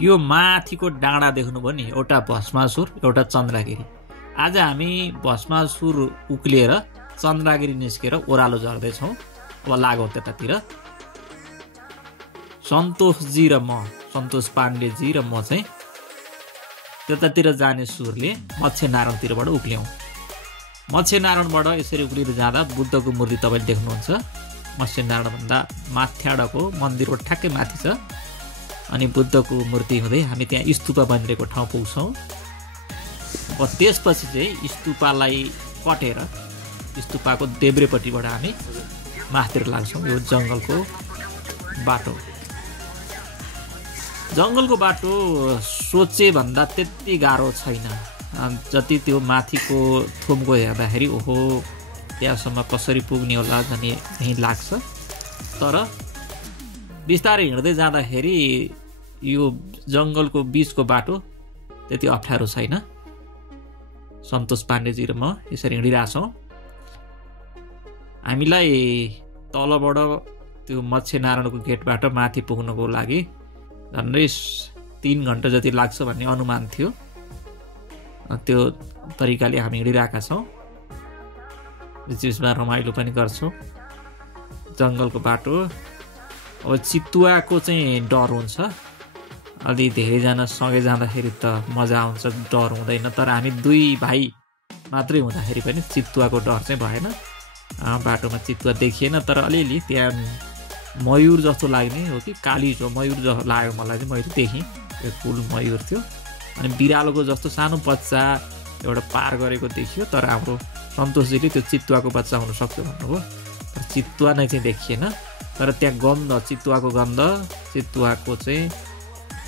यो माथिको डाँडा देख्नुभयो नि, एउटा भस्मासुर एउटा चन्द्रगिरी। आज हामी भस्मासुर उक्लिएर चन्द्रगिरी निस्केर ओह्रालो झर्दैछौँ। अब लागौँ त्यतातिर। सन्तोषजी र म, सन्तोष पाण्डेजी र म चाहिँ त्यतातिर जाने सुरले मत्स्यनारायणतिरबाट उक्ल्यौँ। मत्स्यनारायणबाट यसरी उक्लिएर जाँदा बुद्धको मूर्ति तपाईँले देख्नुहुन्छ। मत्स्यनारायणभन्दा माथिको मन्दिरको ठ्याक्कै माथि छ। अनि बुद्धको मूर्ति हुँदै हामी त्यहाँ स्तूपा बनिरहेको ठाउँ पुग्छौँ। अब त्यसपछि चाहिँ स्तूपालाई कटेर स्तूपाको देब्रेपट्टिबाट हामी माथितिर लाग्छौँ। यो जङ्गलको बाटो। जङ्गलको बाटो सोचे भन्दा त्यति गाह्रो छैन। जति त्यो माथिको थुमको हेर्दाखेरि ओहो त्यहाँसम्म कसरी पुग्ने होला भन्ने यहीँ लाग्छ। तर बिस्तारै हिँड्दै जाँदाखेरि यो जङ्गलको बिचको बाटो त्यति अप्ठ्यारो छैन। सन्तोष पाण्डेजी र म यसरी हिँडिरहेछौँ। हामीलाई तलबाट त्यो मत्स्यनारायणको गेटबाट माथि पुग्नको लागि झन्डै 3 घन्टा जति लाग्छ भन्ने अनुमान थियो। त्यो तरिकाले हामी हिँडिरहेका छौँ। बिचबिचमा रमाइलो पनि गर्छौँ। जङ्गलको बाटो। अब चितुवाको चाहिँ डर हुन्छ। अलि धेरैजना सँगै जाँदाखेरि त मजा आउँछ, डर हुँदैन। तर हामी 2 भाइ मात्रै हुँदाखेरि पनि चितुवाको डर चाहिँ भएन। बाटोमा चितुवा देखिएन। तर अलिअलि त्यहाँ मयूर जस्तो लाग्ने हो कि काली मयूर जस्तो लाग्यो मलाई चाहिँ। मैले देखेँ त्यो फुल मयूर थियो। अनि बिरालोको जस्तो सानो बच्चा एउटा पार गरेको देखियो। तर हाम्रो सन्तोषजीले त्यो चितुवाको बच्चा हुनसक्छ भन्नुभयो। तर चितुवा नै चाहिँ देखिएन। तर त्यहाँ गन्ध, चितुवाको गन्ध, चितुवाको चाहिँ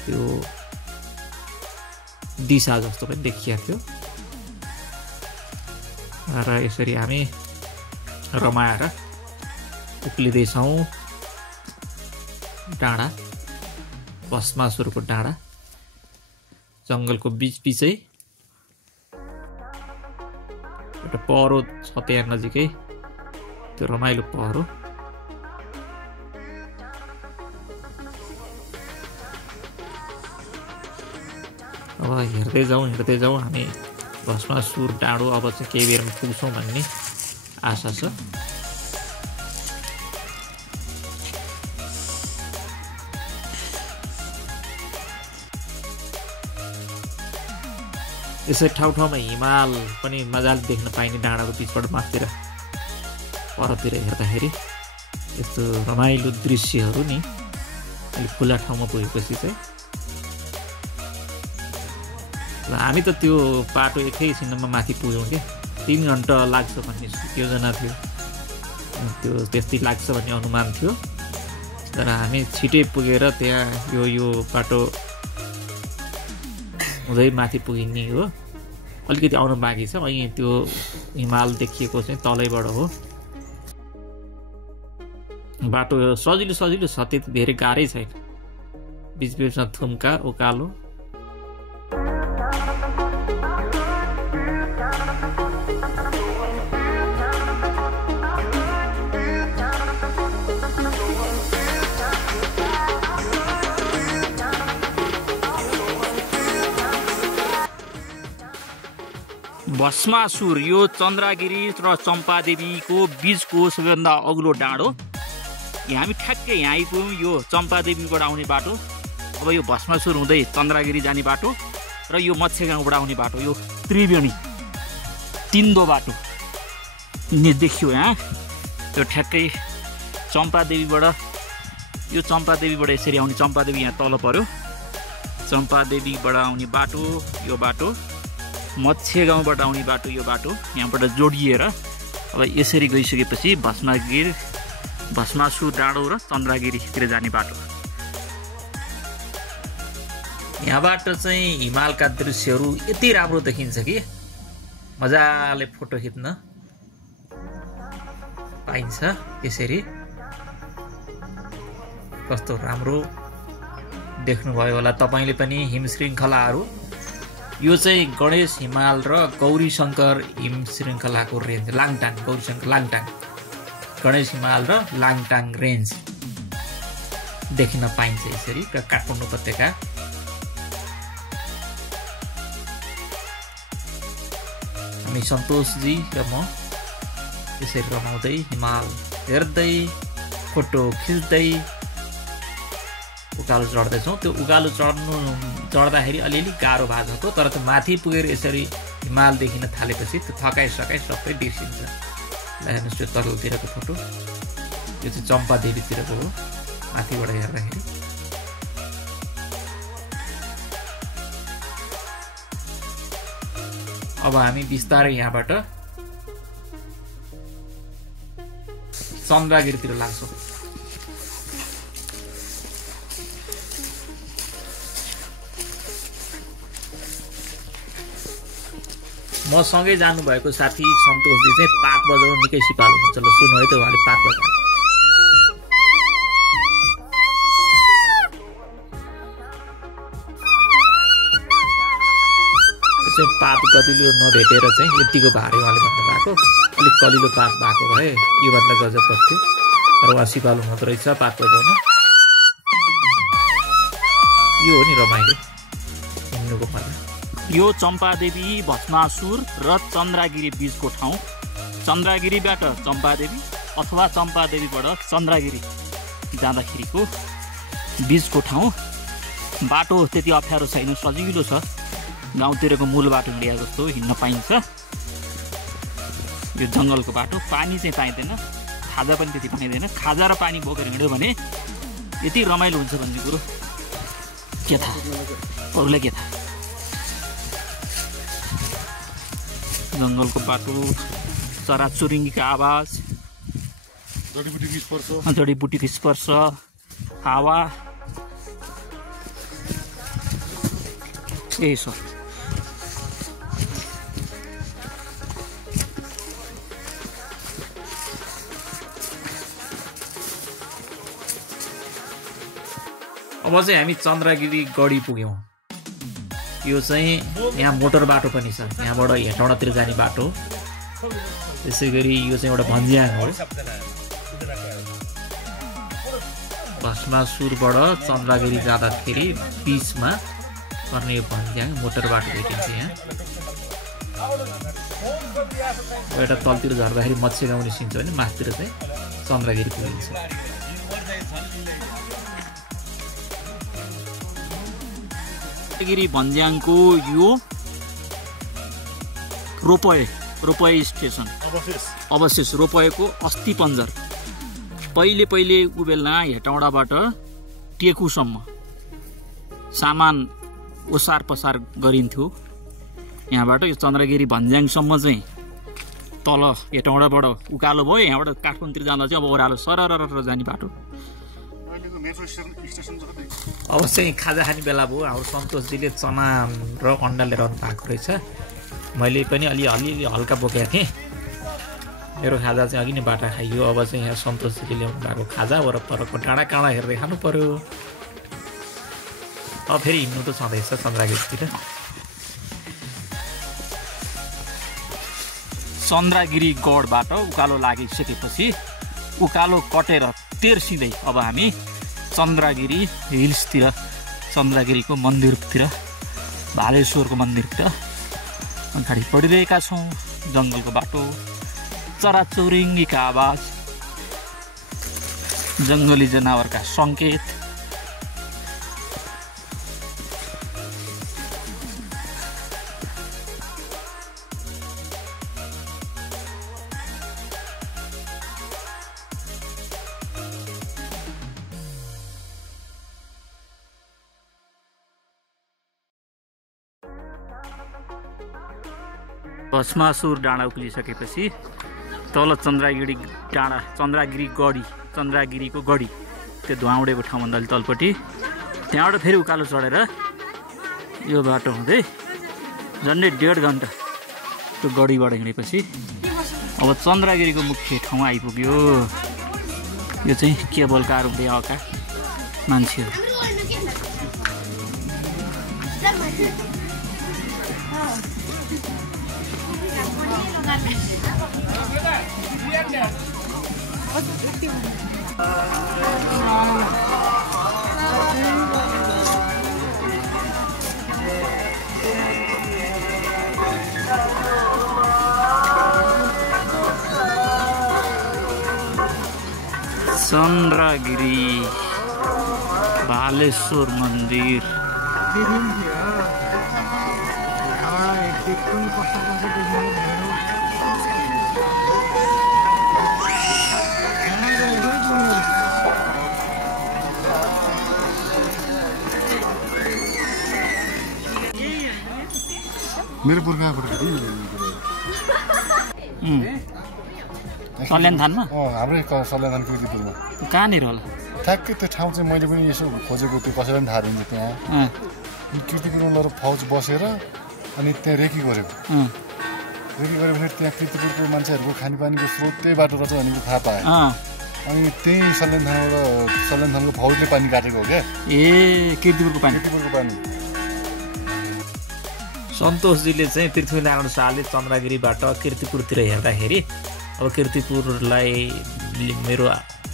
त्यो दिशा जस्तो पनि देखिएको थियो। र यसरी हामी रमाएर उक्लिँदैछौँ डाँडा, भस्मासुरको डाँडा। जङ्गलको बिचबिचै एउटा पहरो छ त्यहाँ नजिकै, त्यो रमाइलो पहरो। अब हिँड्दै जाउँ हामी भस्मासुर डाँडो। अब चाहिँ केही बेरमा पुग्छौँ भन्ने आशा छ। यसै ठाउँमा हिमाल पनि मजाले देख्न पाइने डाँडाको बिचबाट माथितिर परतिर हेर्दाखेरि यस्तो रमाइलो दृश्यहरू नि। अलिक खुला ठाउँमा पुगेपछि चाहिँ हामी त त्यो बाटो एकैछिनमा माथि पुग्यौँ क्या। 3 घन्टा लाग्छ भन्ने योजना थियो। त्यो त्यस्तै लाग्छ भन्ने अनुमान थियो। तर हामी छिटै पुगेर त्यहाँ यो बाटो हुँदै माथि पुगिने हो। अलिकति आउनु बाँकी छ। अनि त्यो हिमाल देखिएको चाहिँ तलैबाट हो। बाटो सजिलो छ, त्यति धेरै गाह्रै छैन। बिचबिचमा थुम्का उकालो। भस्मासुर यो चन्द्रगिरी र चम्पादेवीको बिचको सबैभन्दा अग्लो डाँडो। हामी ठ्याक्कै यहाँ आइपुग्यौँ। यो चम्पादेवीबाट आउने बाटो, अब यो भस्मासुर हुँदै चन्द्रगिरी जाने बाटो र यो मत्स्यगाउँबाट आउने बाटो, यो त्रिवेणी तिन्दो बाटो देखियो यहाँ। त्यो ठ्याक्कै चम्पादेवीबाट यसरी आउने। चम्पादेवी यहाँ तल पर्यो। चम्पादेवीबाट आउने बाटो यो बाटो, मत्स्यगाउँबाट आउने बाटो यो बाटो, यहाँबाट जोडिएर अब यसरी गइसकेपछि भस्मासुर डाँडो र चन्द्रगिरीतिर जाने बाटो। यहाँबाट चाहिँ हिमालका दृश्यहरू यति राम्रो देखिन्छ कि मजाले फोटो खिच्न पाइन्छ। यसरी कस्तो राम्रो देख्नुभयो होला तपाईँले पनि हिमश्रृङ्खलाहरू। यो चाहिँ गणेश हिमाल र गौरीशङ्कर हिम श्रृङ्खलाको रेन्ज। लाङटाङ, गौरीशङ्कर लाङटाङ, गणेश हिमाल र लाङटाङ रेन्ज देख्न पाइन्छ यसरी। र काठमाडौँ उपत्यका हामी सन्तोषजी र म त्यसरी रमाउँदै हिमाल हेर्दै फोटो खिच्दै उकालो चढ्दैछौँ। त्यो उकालो चढ्दाखेरि अलिअलि गाह्रो भएको थियो, तर त्यो माथि पुगेर यसरी हिमाल देखिन थालेपछि त्यो थकाइ सबै बिर्सिन्छ। ल हेर्नुहोस् त्यो तल्लोतिरको फोटो, यो चाहिँ चम्पादेवीतिरको हो माथिबाट हेर्दाखेरि। अब हामी बिस्तारै यहाँबाट चन्द्रागिरीतिर लाग्छौँ। मसँगै जानुभएको साथी सन्तोषजी चाहिँ पात बजाउनु निकै सिपालु हुन्छ। ल सुन्नु है त उहाँले पात बजाउनु। चाहिँ पात कतिलो नभेटेर चाहिँ यतिको भारे उहाँले भन्नुभएको, अलिक कलिलो पात भएको भए योभन्दा गजब पर्थ्यो, तर उहाँ सिपालु मात्र रहेछ पात बजाउन। यो हो नि रमाइलो हिँड्नुको मजा। यो चम्पादेवी, भस्मासुर र चन्द्रागिरी बिचको ठाउँ। चन्द्रागिरीबाट चम्पादेवी अथवा चम्पादेवीबाट चन्द्रागिरी जाँदाखेरिको बिचको ठाउँ। बाटो त्यति अप्ठ्यारो छैन, सजिलो छ। गाउँतिरको मूल बाटो हिँडिया जस्तो हिँड्न पाइन्छ। यो जङ्गलको बाटो, पानी चाहिँ पाइँदैन, खाजा पनि त्यति पाइँदैन। खाजा र पानी बोकेर हिँड्यो भने यति रमाइलो हुन्छ भन्ने कुरो के थाहा, अरूलाई के थाहा। जङ्गलको बाटो, चराचुरुङ्गीको आवाज, जडीबुटीको स्पर्श, हावा, यसो अब चाहिँ हामी चन्द्रागिरी गढी पुग्यौँ। यो चाहिँ यहाँ मोटर बाटो पनि छ, यहाँबाट हेटौँडातिर जाने बाटो। त्यसै गरी यो चाहिँ एउटा भन्ज्याङ हो। भस्मासुरबाट चन्द्रागिरी जाँदाखेरि बिचमा पर्ने यो भन्ज्याङ मोटर बाटो भेटिन्छ। यहाँ एउटा तलतिर झर्दाखेरि मत्स्य गाउँ निस्किन्छ भने माथितिर चाहिँ चन्द्रागिरी पुगिन्छ। चन्द्रागिरी भन्ज्याङको यो रोपवे स्टेसन अवशेष रोपवेको अस्थि पञ्जर। पहिले उबेलमा हेटौँडाबाट टेकुसम्म सामान ओसार पसार गरिन्थ्यो। यहाँबाट यो चन्द्रगिरी भन्ज्याङसम्म चाहिँ तल हेटौँडाबाट उकालो भयो, यहाँबाट काठमाडौँतिर जाँदा चाहिँ अब ओह्रालो सरर जाने बाटो। अब चाहिँ खाजा खाने बेला भयो। हाम्रो सन्तोषजीले चना र अन्डा लिएर आउनु भएको रहेछ। मैले पनि अलि हल्का बोकेको थिएँ। मेरो खाजा चाहिँ अघि नै बाटा खाइयो। अब चाहिँ यहाँ सन्तोषजीले ल्याउनु भएको खाजा वरपरको डाँडा काँडा हेर्दै खानु पर्यो। अब फेरि हिँड्नु त छँदैछ चन्द्रागिरीतिर। चन्द्रागिरी गढबाट उकालो लागिसकेपछि उकालो कटेर तेर्सिँदै अब हामी चन्द्रागिरी हिल्सतिर, चन्द्रागिरीको मन्दिरतिर, भालेश्वरको मन्दिरतिर अगाडि बढिरहेका छौँ। जङ्गलको बाटो, चराचुरुङ्गीका आवाज, जङ्गली जनावरका सङ्केत, भस्मासुर डाँडा उक्लिसकेपछि तल चन्द्रागिरी डाँडा, चन्द्रागिरी गढी, चन्द्रागिरीको गढी, त्यो धुवाउडेको ठाउँभन्दा अलि तलपट्टि। त्यहाँबाट फेरि उकालो चढेर यो बाटो हुँदै झन्डै 1.5 घन्टा त्यो गढीबाट हिँडेपछि अब चन्द्रागिरीको मुख्य ठाउँ आइपुग्यो। यो चाहिँ केबल कार हुँदै आएका मान्छेहरू। चन्द्रगिरी भालेश्वर मन्दिर मेरो पुर्खाबाट सल्यान थानमा हाम्रै सल्यान कीर्तिपुरमा कहाँनिर होला ठ्याक्कै त्यो ठाउँ चाहिँ मैले पनि यसो खोजेको त्यो कसैलाई पनि थाहा दिन्छ त्यहाँ कीर्तिपुरमा लगेर फौज बसेर अनि त्यहाँ रेकी गरेको रेकी गरेपछि त्यहाँ कीर्तिपुरको मान्छेहरूको खानेपानीको स्रोत त्यही बाटो रहेछ भनेको थाहा पाएँ अनि त्यही सल्यान थानको फौजले पानी काटेको हो क्या कीर्तिपुरको पानी सन्तोषजीले चाहिँ पृथ्वीनारायण शाहले चन्द्रगिरीबाट कीर्तिपुरतिर हेर्दाखेरि अब कीर्तिपुरलाई मेरो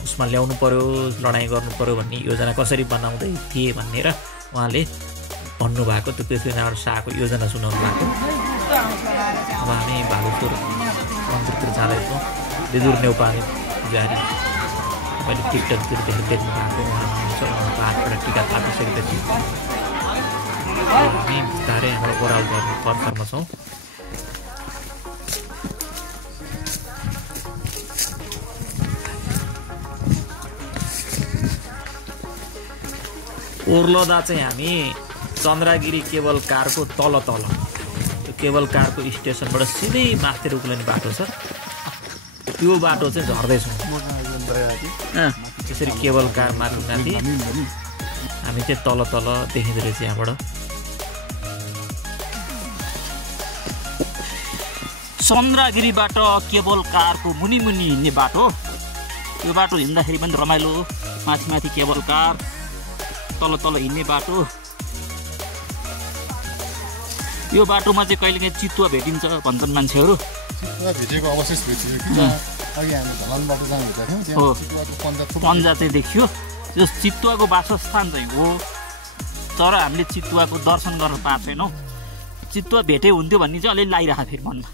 उसमा ल्याउनु पर्यो लडाइँ गर्नु पर्यो भन्ने योजना कसरी बनाउँदै थिए भनेर उहाँले भन्नुभएको त्यो पृथ्वीनारायण शाहको योजना सुनाउनु भएको। अब हामी भागलपुर मन्दिरतिर जाँदैछौँ। विदुर नेउपाने पुजारी मैले टिकटकतिर देख्नु भएको उहाँको हातबाट टिका थापिसकेपछि हामी बिस्तारै हाम्रो ओह्रालो गर्ने पर्खरमा छौँ। ओर्लदा चाहिँ हामी चन्द्रगिरी केबल कारको तल त्यो केबल कारको स्टेसनबाट सिधै माथि उक्लिने बाटो छ त्यो बाटो चाहिँ झर्दैछौँ। त्यसरी केबल कार माथि हामी चाहिँ तल देखिँदो रहेछ यहाँबाट। चन्द्रगिरीबाट केबल कारको मुनि हिँड्ने बाटो यो बाटो हिँड्दाखेरि पनि रमाइलो माथि केबल कार तल हिँड्ने बाटो। यो बाटोमा चाहिँ कहिलेकाहीँ चितुवा भेटिन्छ भन्छन् मान्छेहरू। भेटेको अवशेष भेटियो पन्जा चाहिँ देखियो। यो चितुवाको वासस्थान चाहिँ हो तर हामीले चितुवाको दर्शन गर्न पाएको छैनौँ। चितुवा भेटे हुन्थ्यो भन्ने चाहिँ अलिअलि लागिरहेको फेरि मनमा।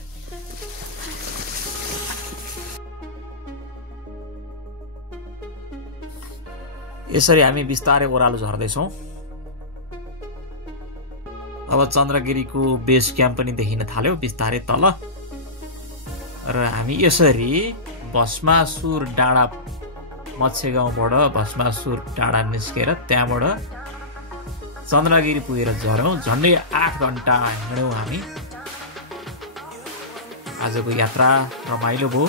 यसरी हामी बिस्तारै ओह्रालो झर्दैछौँ। अब चन्द्रगिरीको बेस क्याम्प पनि देखिन थाल्यो बिस्तारै तल र हामी यसरी भस्मासुर डाँडा मत्स्य गाउँबाट भस्मासुर डाँडा निस्केर त्यहाँबाट चन्द्रगिरी पुगेर झर्यौँ। झन्डै 8 घन्टा हिँड्यौँ हामी। आजको यात्रा रमाइलो भयो।